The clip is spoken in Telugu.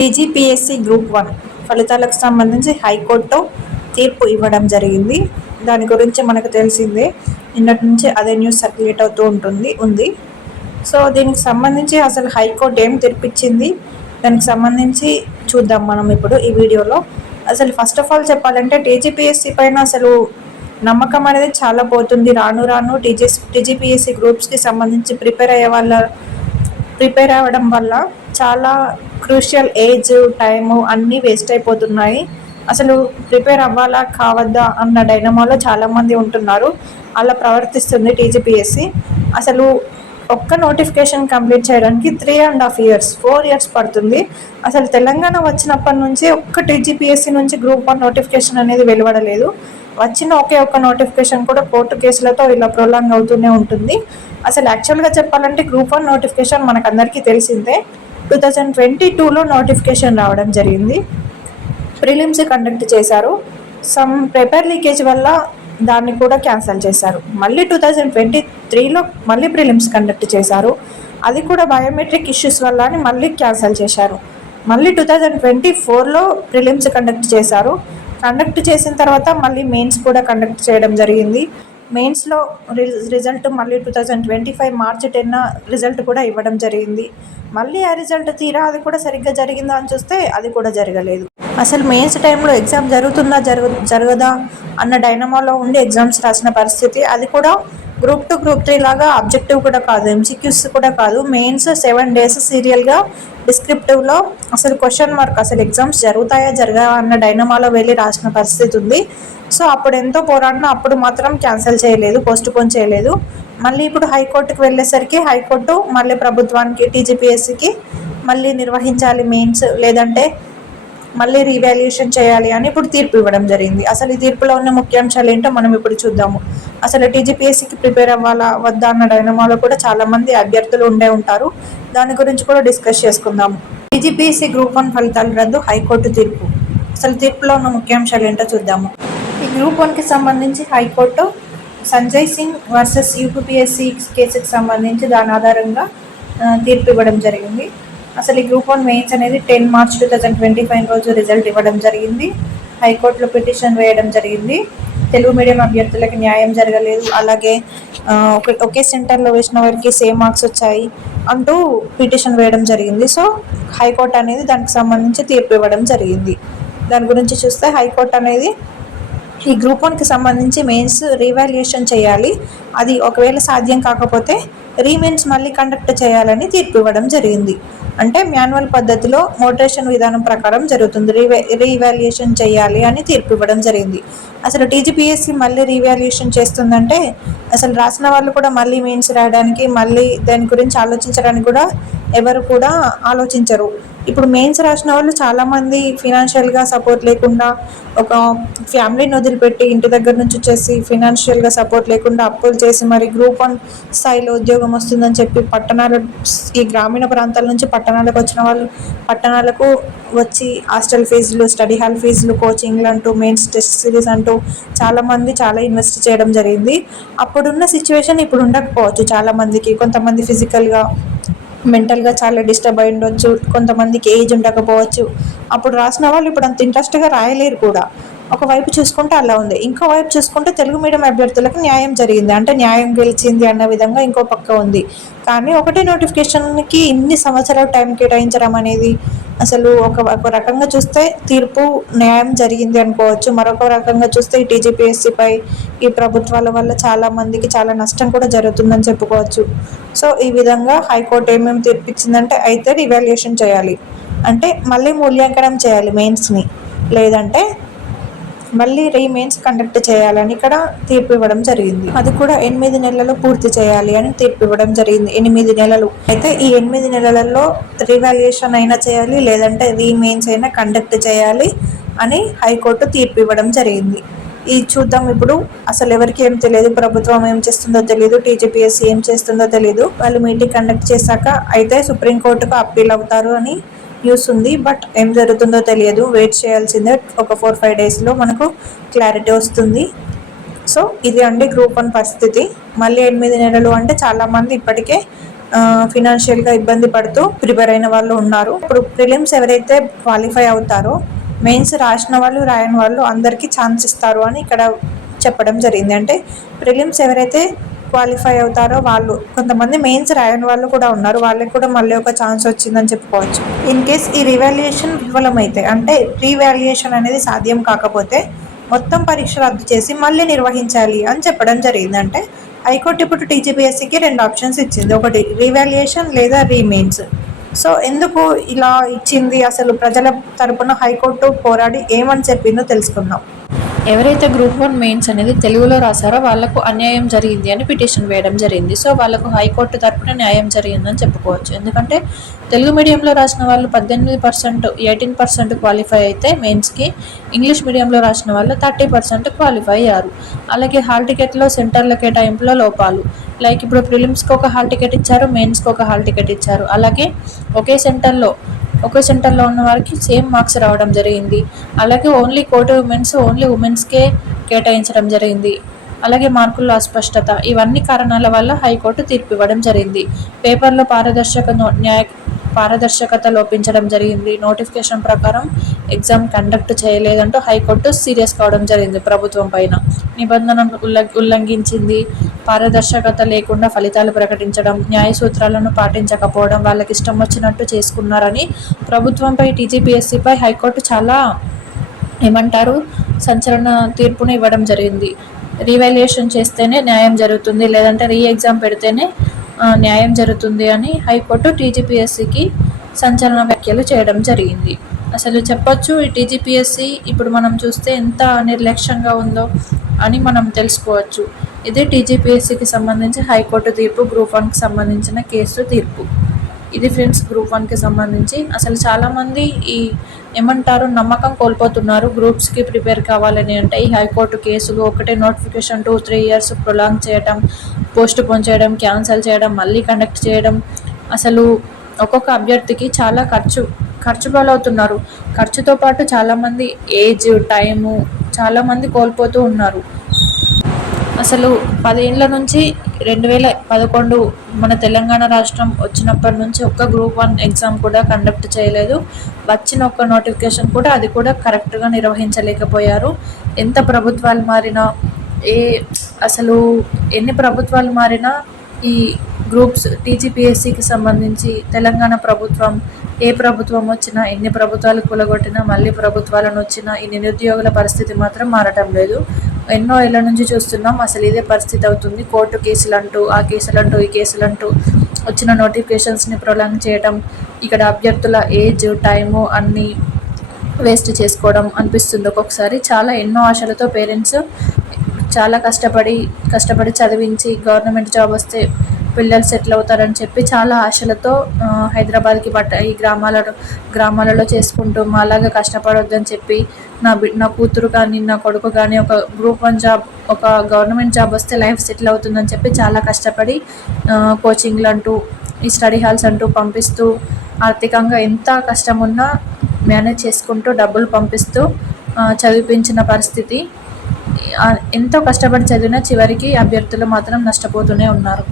టీజీపీఎస్సీ గ్రూప్ వన్ ఫలితాలకు సంబంధించి హైకోర్టు తీర్పు ఇవ్వడం జరిగింది. దాని గురించి మనకు తెలిసిందే. నిన్నటి నుంచి అదే న్యూస్ సర్క్యులేట్ అవుతూ ఉంటుంది ఉంది. సో దీనికి సంబంధించి అసలు హైకోర్టు ఏం తీర్పిచ్చింది? దానికి సంబంధించి చూద్దాం మనం ఇప్పుడు ఈ వీడియోలో. అసలు ఫస్ట్ ఆఫ్ ఆల్ చెప్పాలంటే టీజీపీఎస్సీ పైన అసలు నమ్మకం అనేది చాలా పోతుంది. రాను రాను టీజీ టీజీపీఎస్సీ గ్రూప్స్కి సంబంధించి ప్రిపేర్ అయ్యే వాళ్ళ ప్రిపేర్ అవ్వడం వల్ల చాలా క్రూషియల్ ఏజ్ టైము అన్నీ వేస్ట్ అయిపోతున్నాయి. అసలు ప్రిపేర్ అవ్వాలా కావద్దా అన్న డైనమాలో చాలామంది ఉంటున్నారు. అలా ప్రవర్తిస్తుంది టీజీపీఎస్సి. అసలు ఒక్క నోటిఫికేషన్ కంప్లీట్ చేయడానికి three and half years four years పడుతుంది. అసలు తెలంగాణ వచ్చినప్పటి నుంచి ఒక్క టీజీపీఎస్సీ నుంచి గ్రూప్ వన్ నోటిఫికేషన్ అనేది వెలువడలేదు. వచ్చిన ఒకే ఒక్క నోటిఫికేషన్ కూడా కోర్టు కేసులతో ఇలా ప్రొలాంగ్ అవుతూనే ఉంటుంది. అసలు యాక్చువల్గా చెప్పాలంటే గ్రూప్ వన్ నోటిఫికేషన్ మనకు అందరికీ తెలిసిందే. టూ థౌజండ్ ట్వంటీ టూలో నోటిఫికేషన్ రావడం జరిగింది. ప్రిలిమ్స్ కండక్ట్ చేశారు. సమ్ పేపర్ లీకేజ్ వల్ల దాన్ని కూడా క్యాన్సిల్ చేశారు. మళ్ళీ టూ థౌజండ్ ట్వంటీ త్రీలో మళ్ళీ ప్రిలిమ్స్ కండక్ట్ చేశారు. అది కూడా బయోమెట్రిక్ ఇష్యూస్ వల్ల అని మళ్ళీ క్యాన్సిల్ చేశారు. మళ్ళీ టూ థౌజండ్ ట్వంటీ ఫోర్లో ప్రిలిమ్స్ కండక్ట్ చేశారు. కండక్ట్ చేసిన తర్వాత మళ్ళీ మెయిన్స్ కూడా కండక్ట్ చేయడం జరిగింది. మెయిన్స్లో రిజల్ట్ మళ్ళీ two thousand twenty five March ten result కూడా ఇవ్వడం జరిగింది. మళ్ళీ ఆ రిజల్ట్ తీరా అది కూడా సరిగ్గా జరిగిందా అని చూస్తే అది కూడా జరగలేదు. అసలు మెయిన్స్ టైంలో ఎగ్జామ్ జరుగుతుందా జరుగు జరగదా అన్న డైనమాలో ఉండి ఎగ్జామ్స్ రాసిన పరిస్థితి అది కూడా గ్రూప్ టూ గ్రూప్ త్రీ లాగా అబ్జెక్టివ్ కూడా కాదు ఎంసీక్యూస్ కూడా కాదు. మెయిన్స్ సెవెన్ డేస్ సీరియల్గా డిస్క్రిప్టివ్లో అసలు క్వశ్చన్ మార్క్ అసలు ఎగ్జామ్స్ జరుగుతాయా జరగా అన్న డైనమాలో వెళ్ళి రాసిన పరిస్థితి ఉంది. సో అప్పుడు ఎంతో పోరాడినా అప్పుడు మాత్రం క్యాన్సిల్ చేయలేదు పోస్ట్ పోన్ చేయలేదు. మళ్ళీ ఇప్పుడు హైకోర్టుకి వెళ్ళేసరికి హైకోర్టు మళ్ళీ ప్రభుత్వానికి టీజీపీఎస్సికి మళ్ళీ నిర్వహించాలి మెయిన్స్ లేదంటే మళ్ళీ రీవాల్యుయేషన్ చేయాలి అని ఇప్పుడు తీర్పు ఇవ్వడం జరిగింది. అసలు ఈ తీర్పులో ఉన్న ముఖ్యాంశాలు ఏంటో మనం ఇప్పుడు చూద్దాము. అసలు టీజీపీఎస్సీకి ప్రిపేర్ అవ్వాలా వద్దా అన్న డైనమాలో కూడా చాలామంది అభ్యర్థులు ఉండే ఉంటారు. దాని గురించి కూడా డిస్కస్ చేసుకుందాము. టీజీపీఎస్సీ గ్రూప్ వన్ ఫలితాలు రద్దు హైకోర్టు తీర్పు. అసలు తీర్పులో ఉన్న ముఖ్యాంశాలు ఏంటో చూద్దాము. ఈ గ్రూప్ వన్కి సంబంధించి high court Sanjay Singh versus UPSC కేసుకి సంబంధించి దాని ఆధారంగా తీర్పు ఇవ్వడం జరిగింది. అసలు ఈ గ్రూప్ వన్ మెయిన్స్ అనేది ten March two thousand twenty five రోజు రిజల్ట్ ఇవ్వడం జరిగింది. హైకోర్టులో పిటిషన్ వేయడం జరిగింది. తెలుగు మీడియం అభ్యర్థులకు న్యాయం జరగలేదు. అలాగే ఒకే సెంటర్లో వేసిన వారికి సేమ్ మార్క్స్ వచ్చాయి అంటూ పిటిషన్ వేయడం జరిగింది. సో హైకోర్టు అనేది దానికి సంబంధించి తీర్పు ఇవ్వడం జరిగింది. దాని గురించి చూస్తే హైకోర్టు అనేది ఈ గ్రూప్ వన్కి సంబంధించి మెయిన్స్ రీవాల్యుయేషన్ చేయాలి. అది ఒకవేళ సాధ్యం కాకపోతే రీమెన్స్ మళ్ళీ కండక్ట్ చేయాలని తీర్పు ఇవ్వడం జరిగింది. అంటే మాన్యువల్ పద్ధతిలో మోటరేషన్ విధానం ప్రకారం జరుగుతుంది. రీవే రీవాల్యుయేషన్ చేయాలి అని తీర్పు ఇవ్వడం జరిగింది. అసలు టీజీపీఎస్సీ మళ్ళీ రీవాల్యుయేషన్ చేస్తుందంటే అసలు రాసిన వాళ్ళు కూడా మళ్ళీ మెయిన్స్ రాయడానికి మళ్ళీ దాని గురించి ఆలోచించడానికి కూడా ఎవరు కూడా ఆలోచించరు. ఇప్పుడు మెయిన్స్ రాసిన వాళ్ళు చాలామంది ఫినాన్షియల్గా సపోర్ట్ లేకుండా ఒక ఫ్యామిలీని వదిలిపెట్టి ఇంటి దగ్గర నుంచి వచ్చేసి ఫినాన్షియల్గా సపోర్ట్ లేకుండా అప్పులు చేసి మరి గ్రూప్ వన్ స్థాయిలో ఉద్యోగం వస్తుందని చెప్పి పట్టణాల ఈ గ్రామీణ ప్రాంతాల నుంచి పట్టణాలకు వచ్చిన వాళ్ళు పట్టణాలకు వచ్చి హాస్టల్ ఫీజులు స్టడీ హాల్ ఫీజులు కోచింగ్లు అంటూ మెయిన్స్ టెస్ట్ సిరీస్ అంటూ చాలామంది చాలా ఇన్వెస్ట్ చేయడం జరిగింది. అప్పుడున్న సిచ్యువేషన్ ఇప్పుడు ఉండకపోవచ్చు చాలామందికి. కొంతమంది ఫిజికల్గా మెంటల్గా చాలా డిస్టర్బ్ అయి ఉండొచ్చు. కొంతమందికి ఏజ్ ఉండకపోవచ్చు. అప్పుడు రాసిన వాళ్ళు ఇప్పుడు అంత ఇంట్రెస్ట్గా రాయలేరు కూడా. ఒకవైపు చూసుకుంటే అలా ఉంది. ఇంకో వైపు చూసుకుంటే తెలుగు మీడియం అభ్యర్థులకు న్యాయం జరిగింది. అంటే న్యాయం గెలిచింది అన్న విధంగా ఇంకో పక్క ఉంది. కానీ ఒకటే నోటిఫికేషన్కి ఇన్ని సంవత్సరాలు టైం కేటాయించడం అనేది అసలు ఒక ఒక రకంగా చూస్తే తీర్పు న్యాయం జరిగింది అనుకోవచ్చు. మరొక రకంగా చూస్తే ఈ టీజీపీఎస్సీపై ఈ ప్రభుత్వాల వల్ల చాలా మందికి చాలా నష్టం కూడా జరుగుతుందని చెప్పుకోవచ్చు. సో ఈ విధంగా హైకోర్టు ఏమేమి తీర్పిచ్చిందంటే అయితే రివాల్యుయేషన్ చేయాలి. అంటే మళ్ళీ మూల్యాంకనం చేయాలి మెయిన్స్ని. లేదంటే మళ్ళీ రీమెయిన్స్ కండక్ట్ చేయాలని ఇక్కడ తీర్పు ఇవ్వడం జరిగింది. అది కూడా ఎనిమిది నెలలు పూర్తి చేయాలి అని తీర్పు ఇవ్వడం జరిగింది. ఎనిమిది నెలలు. అయితే ఈ ఎనిమిది నెలలలో రివాల్యుయేషన్ అయినా చేయాలి లేదంటే రీమెయిన్స్ అయినా కండక్ట్ చేయాలి అని హైకోర్టు తీర్పు ఇవ్వడం జరిగింది. ఇది చూద్దాం ఇప్పుడు అసలు ఎవరికి ఏం తెలియదు ప్రభుత్వం ఏం చేస్తుందో తెలియదు టీజీపీఎస్సీ ఏం చేస్తుందో తెలియదు. వాళ్ళు మీటింగ్ కండక్ట్ చేశాక అయితే సుప్రీంకోర్టుకు అప్పీల్ అవుతారు అని న్యూస్ ఉంది బట్ ఏం జరుగుతుందో తెలియదు. వెయిట్ చేయాల్సిందే. ఒక ఫోర్ ఫైవ్ డేస్లో మనకు క్లారిటీ వస్తుంది. సో ఇది అండి గ్రూప్ వన్ పరిస్థితి. మళ్ళీ ఎనిమిది నెలలు అంటే చాలామంది ఇప్పటికే ఫినాన్షియల్గా ఇబ్బంది పడుతూ ప్రిపేర్ అయిన వాళ్ళు ఉన్నారు. ఇప్పుడు ప్రిలిమ్స్ ఎవరైతే క్వాలిఫై అవుతారో మెయిన్స్ రాసిన వాళ్ళు రాయని వాళ్ళు అందరికీ ఛాన్స్ ఇస్తారు అని ఇక్కడ చెప్పడం జరిగింది. అంటే ప్రిలిమ్స్ ఎవరైతే క్వాలిఫై అవుతారో వాళ్ళు కొంతమంది మెయిన్స్ రాయని వాళ్ళు కూడా ఉన్నారు. వాళ్ళకి కూడా మళ్ళీ ఒక ఛాన్స్ వచ్చిందని చెప్పుకోవచ్చు. ఇన్ కేస్ ఈ రివాల్యుయేషన్ విఫలమైతే అంటే రీవాల్యుయేషన్ అనేది సాధ్యం కాకపోతే మొత్తం పరీక్ష రద్దు చేసి మళ్ళీ నిర్వహించాలి అని చెప్పడం జరిగింది అంటే హైకోర్టు ఇప్పుడు టీజీపీఎస్సీకి రెండు ఆప్షన్స్ ఇచ్చింది. ఒకటి రీవాల్యుయేషన్ లేదా రీమెయిన్స్ సో ఎందుకు ఇలా ఇచ్చింది? అసలు ప్రజల తరపున హైకోర్టు పోరాడి ఏమని చెప్పిందో తెలుసుకుందాం. ఎవరైతే గ్రూప్ వన్ మెయిన్స్ అనేది తెలుగులో రాశారో వాళ్ళకు అన్యాయం జరిగింది అని పిటిషన్ వేయడం జరిగింది. సో వాళ్ళకు హైకోర్టు తరపున న్యాయం జరిగిందని చెప్పుకోవచ్చు. ఎందుకంటే తెలుగు మీడియంలో రాసిన వాళ్ళు పద్దెనిమిది పర్సెంట్ ఎయిటీన్ పర్సెంట్ క్వాలిఫై అయితే మెయిన్స్కి ఇంగ్లీష్ మీడియంలో రాసిన వాళ్ళు థర్టీ పర్సెంట్ క్వాలిఫై అయ్యారు. అలాగే హాల్ టికెట్లో సెంటర్ల కేటాయింపులో లోపాలు. లైక్ ఇప్పుడు ప్రిలిమ్స్కి ఒక హాల్ టికెట్ ఇచ్చారు మెయిన్స్కి ఒక హాల్ టికెట్ ఇచ్చారు. అలాగే ఒకే సెంటర్లో ఒకే సెంటర్లో ఉన్న వారికి సేమ్ మార్క్స్ రావడం జరిగింది. అలాగే ఓన్లీ కోటి ఉమెన్స్ ఓన్లీ ఉమెన్స్కే కేటాయించడం జరిగింది. అలాగే మార్కుల్లో అస్పష్టత ఇవన్నీ కారణాల వల్ల హైకోర్టు తీర్పు ఇవ్వడం జరిగింది. పేపర్లో పారదర్శక నో- న్యాయ పారదర్శకత లోపించడం జరిగింది. నోటిఫికేషన్ ప్రకారం ఎగ్జామ్ కండక్ట్ చేయలేదంటూ హైకోర్టు సీరియస్ కావడం జరిగింది ప్రభుత్వం పైన. నిబంధనలు ఉల్ల ఉల్లంఘించింది. పారదర్శకత లేకుండా ఫలితాలు ప్రకటించడం న్యాయ సూత్రాలను పాటించకపోవడం వాళ్ళకి ఇష్టం వచ్చినట్టు చేసుకున్నారని ప్రభుత్వంపై టీజీపీఎస్సీపై హైకోర్టు చాలా ఏమంటారు సంచలన తీర్పును ఇవ్వడం జరిగింది. రీవాల్యుయేషన్ చేస్తేనే న్యాయం జరుగుతుంది లేదంటే రీ ఎగ్జామ్ పెడితేనే న్యాయం జరుగుతుంది అని హైకోర్టు టీజీపీఎస్సీకి సంచలన వ్యాఖ్యలు చేయడం జరిగింది. అసలు చెప్పొచ్చు ఈ టీజీపీఎస్సి ఇప్పుడు మనం చూస్తే ఎంత నిర్లక్ష్యంగా ఉందో అని మనం తెలుసుకోవచ్చు. ఇది టీజీపీఎస్సీకి సంబంధించి హైకోర్టు తీర్పు గ్రూప్ వన్కి సంబంధించిన కేసు తీర్పు. ఇది ఫ్రెండ్స్ గ్రూప్ వన్కి సంబంధించి అసలు చాలామంది ఈ ఏమంటారు నమ్మకం కోల్పోతున్నారు. గ్రూప్స్కి ప్రిపేర్ కావాలని అంటే ఈ హైకోర్టు కేసులు ఒకటే notification two three years prolong చేయడం పోస్ట్ పోన్ చేయడం క్యాన్సిల్ చేయడం మళ్ళీ కండక్ట్ చేయడం. అసలు ఒక్కొక్క అభ్యర్థికి చాలా ఖర్చు ఖర్చు పాలవుతున్నారు. ఖర్చుతో పాటు చాలామంది ఏజ్ టైము చాలామంది కోల్పోతూ ఉన్నారు. అసలు పదేళ్ళ నుంచి రెండు వేల పదకొండు మన తెలంగాణ రాష్ట్రం వచ్చినప్పటి నుంచి ఒక్క గ్రూప్ వన్ ఎగ్జామ్ కూడా కండక్ట్ చేయలేదు. వచ్చిన ఒక్క నోటిఫికేషన్ కూడా అది కూడా కరెక్ట్గా నిర్వహించలేకపోయారు. ఎంత ప్రభుత్వాలు మారినా ఏ అసలు ఎన్ని ప్రభుత్వాలు మారినా ఈ గ్రూప్స్ టీజీపీఎస్సీకి సంబంధించి తెలంగాణ ప్రభుత్వం ఏ ప్రభుత్వం వచ్చినా ఎన్ని ప్రభుత్వాలు కూలగొట్టినా మళ్ళీ ప్రభుత్వాలను వచ్చినా ఈ నిరుద్యోగుల పరిస్థితి మాత్రం మారటం లేదు. ఎన్నో ఏళ్ళ నుంచి చూస్తున్నాం. అసలు ఇదే పరిస్థితి అవుతుంది. కోర్టు కేసులు అంటూ ఆ కేసులు అంటూ ఈ కేసులు అంటూ వచ్చిన నోటిఫికేషన్స్ని ప్రొలాంగ్ చేయడం ఇక్కడ అభ్యర్థుల ఏజ్ టైము అన్నీ వేస్ట్ చేసుకోవడం అనిపిస్తుంది ఒక్కొక్కసారి. చాలా ఎన్నో ఆశలతో పేరెంట్స్ చాలా కష్టపడి కష్టపడి చదివించి గవర్నమెంట్ జాబ్ వస్తే పిల్లలు సెటిల్ అవుతారని చెప్పి చాలా ఆశలతో హైదరాబాద్కి పట్ట ఈ గ్రామాలలో గ్రామాలలో చేసుకుంటూ మాలాగా కష్టపడొద్దని చెప్పి నా బి నా కూతురు కానీ నా కొడుకు కానీ ఒక గ్రూప్ వన్ జాబ్ ఒక గవర్నమెంట్ జాబ్ వస్తే లైఫ్ సెటిల్ అవుతుందని చెప్పి చాలా కష్టపడి కోచింగ్లు అంటూ ఈ స్టడీ హాల్స్ అంటూ పంపిస్తూ ఆర్థికంగా ఎంత కష్టం ఉన్నా మేనేజ్ చేసుకుంటూ డబ్బులు పంపిస్తూ చదివించిన పరిస్థితి ఎంతో కష్టపడి చదివిన చివరికి అభ్యర్థులు మాత్రం నష్టపోతూనే ఉన్నారు.